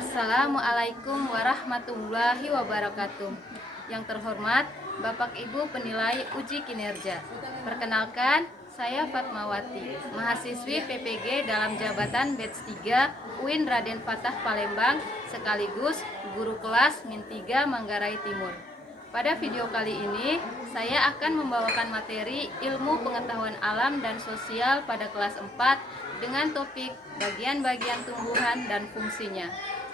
Assalamualaikum warahmatullahi wabarakatuh. Yang terhormat Bapak Ibu penilai uji kinerja. Perkenalkan, saya Fatmawati, mahasiswi PPG dalam jabatan batch 3 UIN Raden Fatah Palembang, sekaligus guru kelas Min 3 Manggarai Timur. Pada video kali ini, saya akan membawakan materi ilmu pengetahuan alam dan sosial pada kelas 4 dengan topik bagian-bagian tumbuhan dan fungsinya.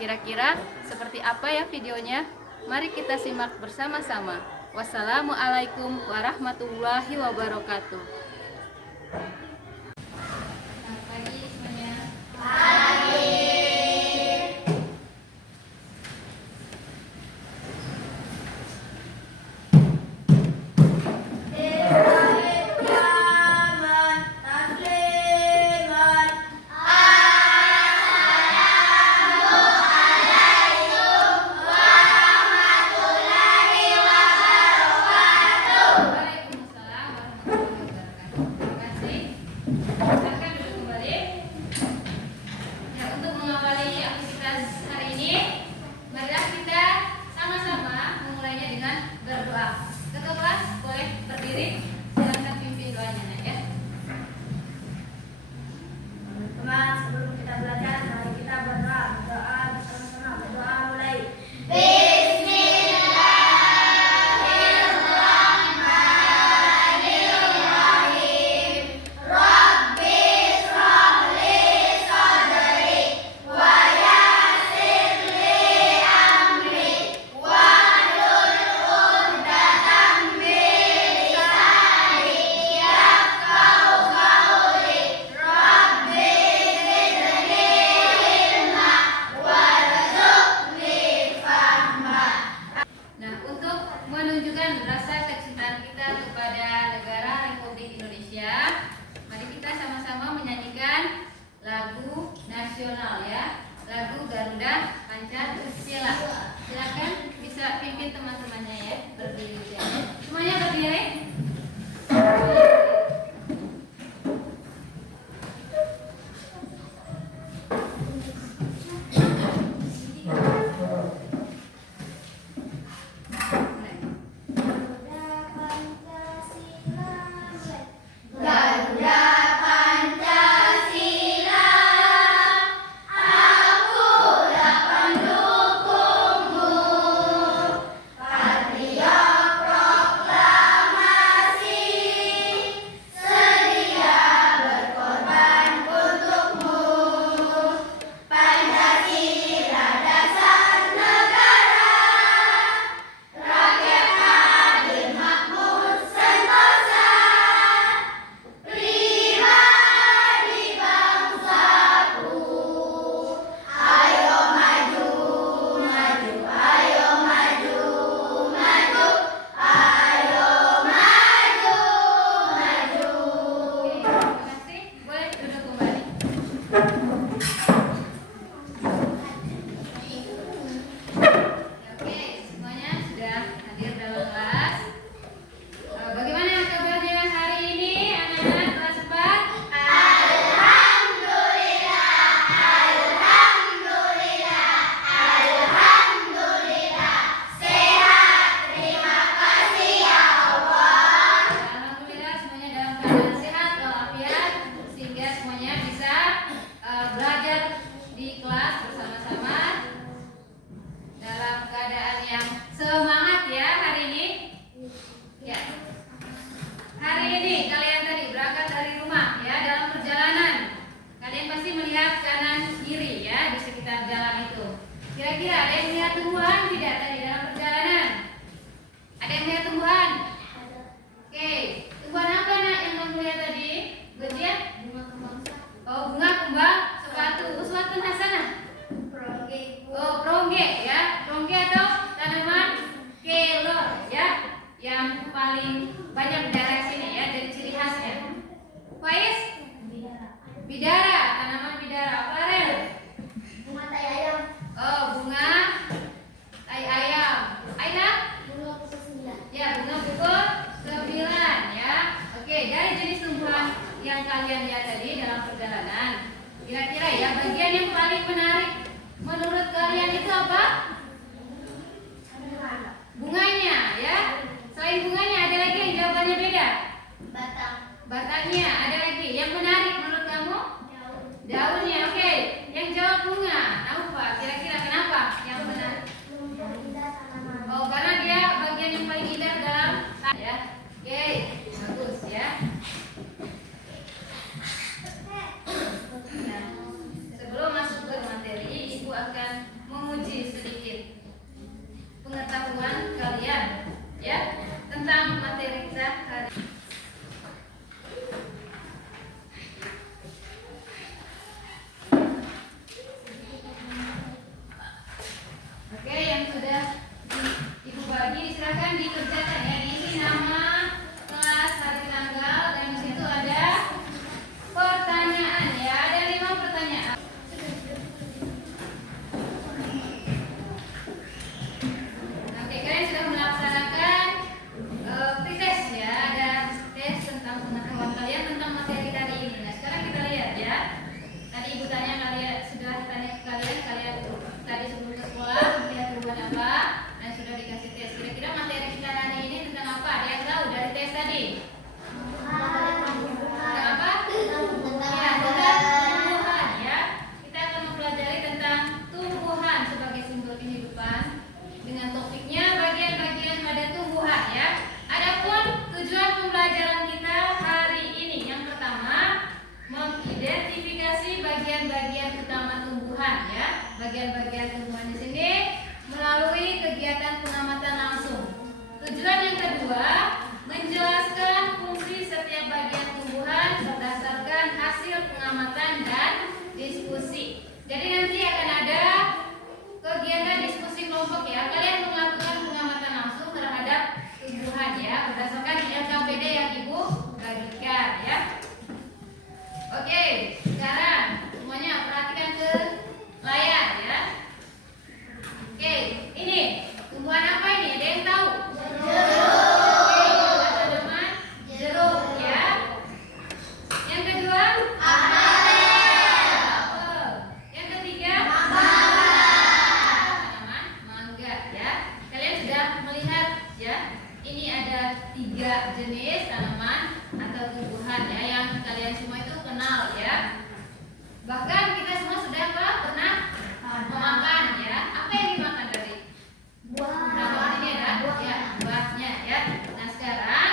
Kira-kira seperti apa ya videonya? Mari kita simak bersama-sama. Wassalamualaikum warahmatullahi wabarakatuh. Selamat pagi semuanya. Silakan duduk kembali. Ya, untuk mengawali aktivitas hari ini, marilah kita sama-sama memulainya dengan berdoa. Ketua kelas boleh berdiri. Silakan pimpin doanya, Nak, ya. Teman, sebelum kita belajar, mari kita berdoa. Berdoa bersama-sama. Berdoa mulai. Nah, untuk menunjukkan rasa kecintaan kita kepada negara Republik Indonesia, mari kita sama-sama menyanyikan lagu nasional, ya, lagu Garuda Pancasila. Silakan bisa pimpin teman-temannya, ya, berdiri. Semuanya berdiri. Garuda Pancasila, aku dapat mendukungmu. Patriot proklamasi, sedia berkorban untukmu. Pancasila dasar negara, rakyat adil makmur sentosa. Pribadi bangsaku, ayo maju, maju, ayo maju, maju, ayo maju, maju. Terima kasih. Boleh duduk kembali. Oke, semuanya sudah hadir dalam kelas. Bagaimana kabarnya hari ini, anak-anak kelas 4? Alhamdulillah, alhamdulillah, alhamdulillah, sehat. Terima kasih ya Allah. Alhamdulillah semuanya dalam keadaan sehat walafiat, sehingga semuanya bisa belajar di kelas bersama-sama dalam keadaan yang semangat, ya, hari ini. Ya. Hari ini kalian tadi berangkat dari rumah, ya, dalam perjalanan. Kalian pasti melihat kanan kiri, ya, di sekitar jalan itu. Kira-kira ada yang melihat tumbuhan tidak tadi dalam perjalanan? Ada yang melihat tumbuhan? Oke, tumbuhan apa, Nak, yang kamu lihat tadi? Getian? Bunga kembang Oh, bunga kembang sepatu. Uswatun hasanah. Oh, perongge, ya. Perongge atau tanaman kelor, ya, yang paling banyak di daerah sini, ya, jadi ciri khasnya. Faiz? Bidara, tanaman bidara. Farel? bunga tai ayam, Oh, bunga tai ayam. Aina? bunga putih sembilan. Ya, bunga pukul 9, ya. Oke, dari jenis tumbuhan yang kalian lihat tadi dalam perjalanan, kira-kira ya bagian yang paling menarik menurut kalian bagian-bagian tumbuhan di sini melalui kegiatan pengamatan langsung. Tujuan yang kedua, menjelaskan fungsi setiap bagian tumbuhan berdasarkan hasil pengamatan dan diskusi. Jadi nanti akan ada kegiatan diskusi kelompok ya. Kalian melakukan pengamatan langsung terhadap tumbuhan ya, berdasarkan LKPD yang Ibu bagikan ya. Oke, sekarang semuanya perhatikan ke layar ya. Oke, ini tumbuhan apa ini? Ada yang tahu? Tanaman jeruk ya. Yang kedua? Apel. Yang ketiga? Tanaman mangga ya. Kalian sudah melihat ya. Ini ada 3 jenis tanaman atau tumbuhan ya yang kalian semua itu kenal ya. Bahkan kita semua sudah pernah memakan ya. Apa yang dimakan tadi? Buah. Ini ada ya, buahnya ya. Nah, sekarang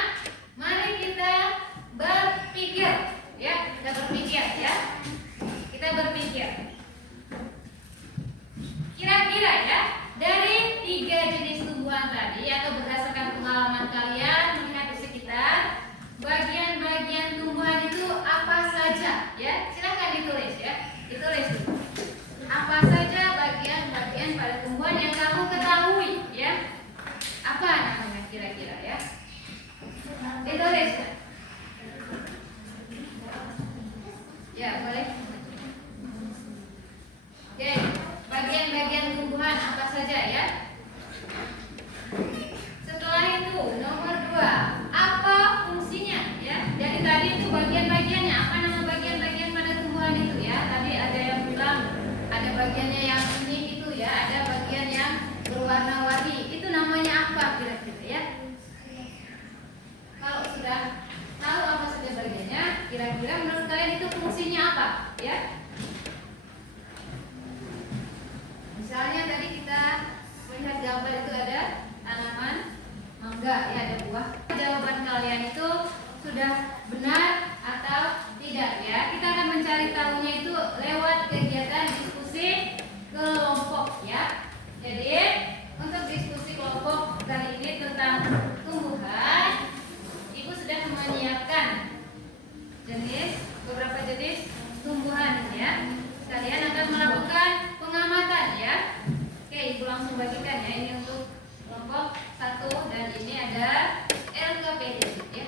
mari kita berpikir ya. Kita berpikir ya. Kita berpikir. Kira-kira ya, dari 3 jenis tumbuhan tadi atau berdasarkan pengalaman kalian melihat di sekitar, bagian-bagian tumbuhan itu apa saja ya? Silakan ditulis ya. Ditulis dulu. Apa saja bagian-bagian pada tumbuhan yang kamu ketahui ya? Apa namanya kira-kira ya? Ditulis ya. Ya, boleh. Oke, bagian-bagian tumbuhan apa saja ya? Setelah itu nomor 2, apa fungsinya ya? Jadi tadi itu bagian-bagiannya, apa nama bagian-bagian pada tumbuhan itu ya? Tadi ada yang bilang ada bagiannya yang ini itu ya, ada bagian yang berwarna-warni. Itu namanya apa kira-kira ya? Kalau sudah tahu apa saja bagiannya, kira-kira menurut kalian itu fungsinya apa ya? Misalnya tadi kita melihat gambar itu ada tanaman mangga ya, ada buah. Jawaban kalian itu sudah benar atau tidak ya? Kita akan mencari tahunya itu lewat kegiatan diskusi kelompok ya. Jadi untuk diskusi kelompok kali ini tentang tumbuhan, Ibu sudah menyiapkan beberapa jenis tumbuhan ya. Kalian akan melakukan pengamatan ya. Oke, Ibu langsung bagikan ya. Ini untuk kelompok 1 dan ini ada LKPD ya.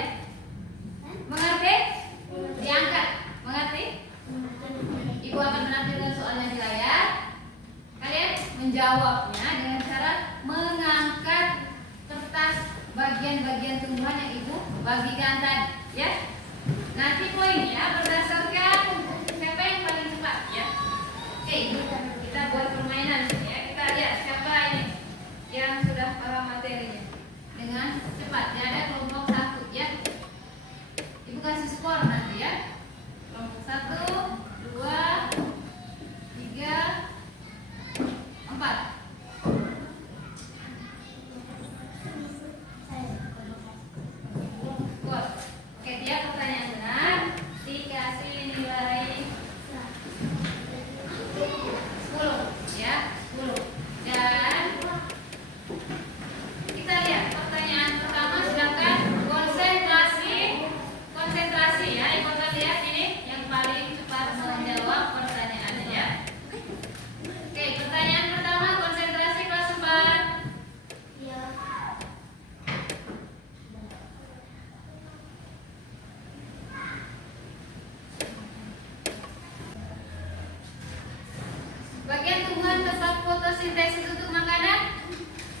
ya. Mengerti? Diangkat. Mengerti? Ibu akan menampilkan soalnya di layar. Kalian menjawabnya dengan cara mengangkat kertas bagian-bagian tumbuhan yang ibu bagikan tadi, ya. Nanti poinnya berdasarkan siapa yang paling cepat, ya. Oke, kita buat permainan, ya. Kita lihat siapa ini yang sudah paham materinya dengan cepat. Ya, ada kelompok 1, ya. Ibu kasih skor nanti, ya. Kelompok 1, 2, 3, 4. Skor. Oke, dia pertanyaan benar dikasih nilai 10, ya, 10. Dan kita lihat pertanyaan pertama, silakan konsentrasi, ya. Ibu akan lihat ini yang paling cepat menjawab pertanyaannya, ya. Oke, pertanyaan pertama, konsentrasi kelas 4. Bagian tumbuhan tempat fotosintesis untuk makanan.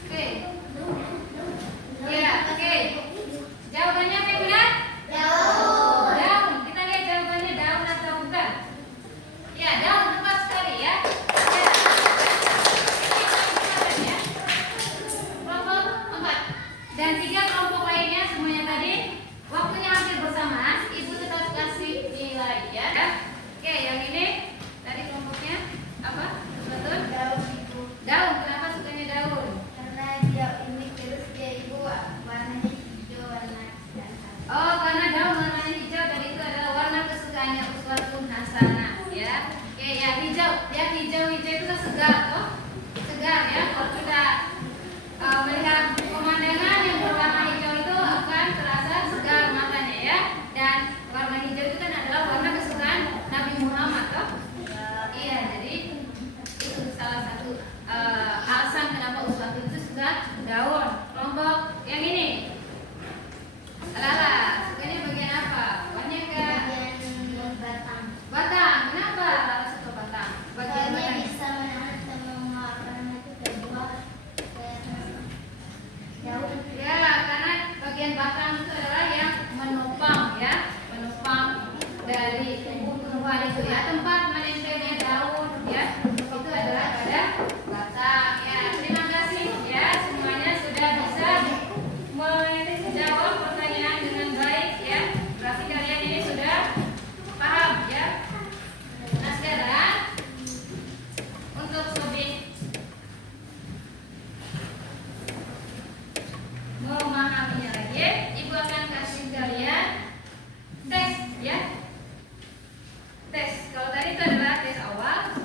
Oke. Ya, oke. Jawabannya apa yang benar? Daun. Kita lihat jawabannya daun atau bukan. Ya, daun, tepat sekali, ya. Ya. Ya. Kelompok 4 dan 3 kelompok lainnya semuanya tadi waktunya hampir bersamaan. Ibu tetap kasih nilai, ya. Oke, yang ini tadi kelompoknya apa? Betul? Daun. Kenapa sukanya daun? Karena dia unik, terus dia ibu warnanya hijau, warna sedangkan. Oh, karena daun warnanya hijau dan itu adalah warna kesukaannya Uswatun Hasanah, ya. Oke, ya, hijau. Ya, hijau-hijau itu kan segar, toh? Segar, ya. Kalau kita melihat pemandangan yang berwarna hijau itu akan terasa segar matanya, ya. Dan warna hijau itu kan adalah warna kesukaan Nabi Muhammad, toh? Iya, jadi itu salah satu alasan kenapa Uswatun itu suka daun. Kelompok yang ini, Lala, sukanya bagian apa? Banyak ke Bagian batang. batang. Kenapa Lala suka batang? Bagian Soalnya batang. bisa menahan sama makanan itu kayak buah, kayak daun. Ya, karena bagian batang itu adalah yang menopang, ya, menopang dari tumbuh-tumbuhan itu, ya. Tempat menempelnya daun, ya, itu adalah pada batang. Ya, terima kasih, ya. Semuanya sudah bisa menjawab pertanyaan dengan baik, ya. Berarti kalian ini sudah paham, ya. Nah, sekarang untuk lebih memahaminya lagi, ibu akan kasih kalian tes, ya. Tes. Kalau tadi itu adalah tes awal,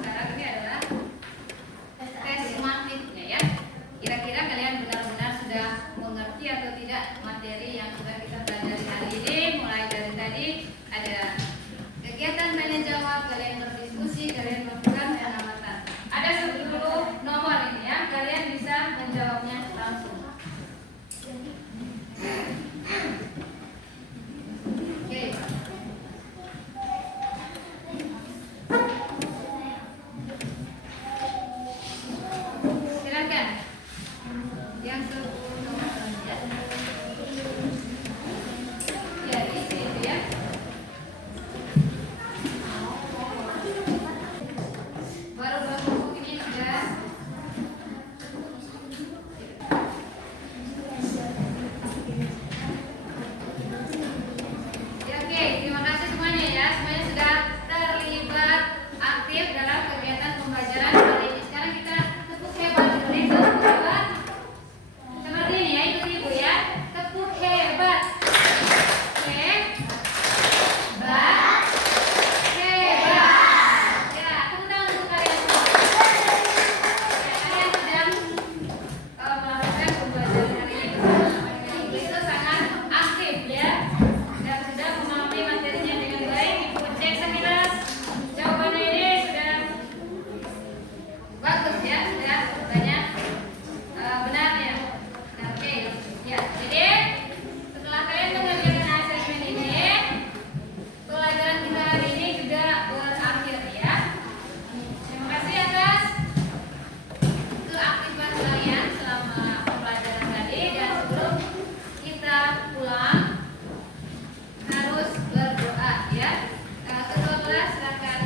silakan.